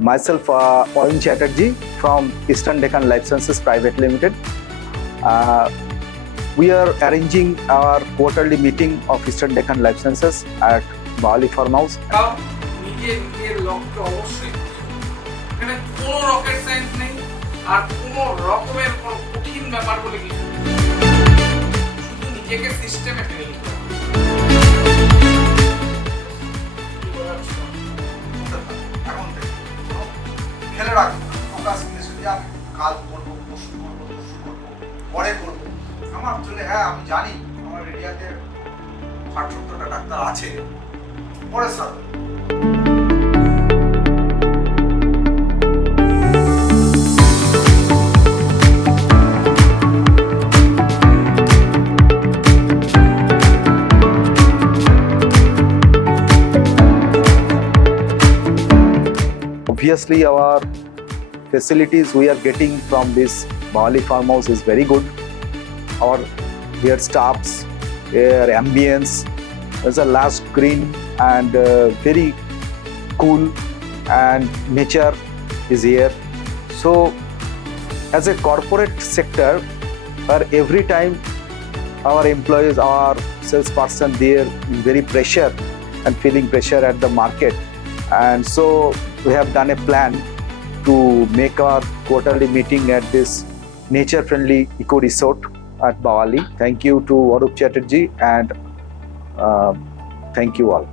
Myself, Arun Chatterjee from Eastern Deccan Life Sciences Private Limited. We are arranging our quarterly meeting of Eastern Deccan Life Sciences at Bawali Farmhouse. নিজের লক্ষ্য অবশ্যই এখানে কোনো rocket science নেই আর কোনো রকমের কোনো কঠিন ব্যাপার বলে কিছু শুধু নিজেকে সিস্টেমে ফেলে দিতে এখন থেকে ফেলে রাখবো ফোকাস নিয়ে আমি কাল করবো পরশু করবো পরে করবো আমার চলে আমি জানি আমার এরিয়াতে 60-70টা ডাক্তার আছে পরে sir Obviously, our facilities we are getting from this Bawali Farmhouse is very good. Our here staffs, here ambience, there's a lush green and very cool, and nature is here. So, as a corporate sector, every time our employees, our salesperson, they are very pressure and feeling pressure at the market, and so we have done a plan to make our quarterly meeting at this nature-friendly eco resort at Bawali. Thank you to Arun Chatterjee and thank you all.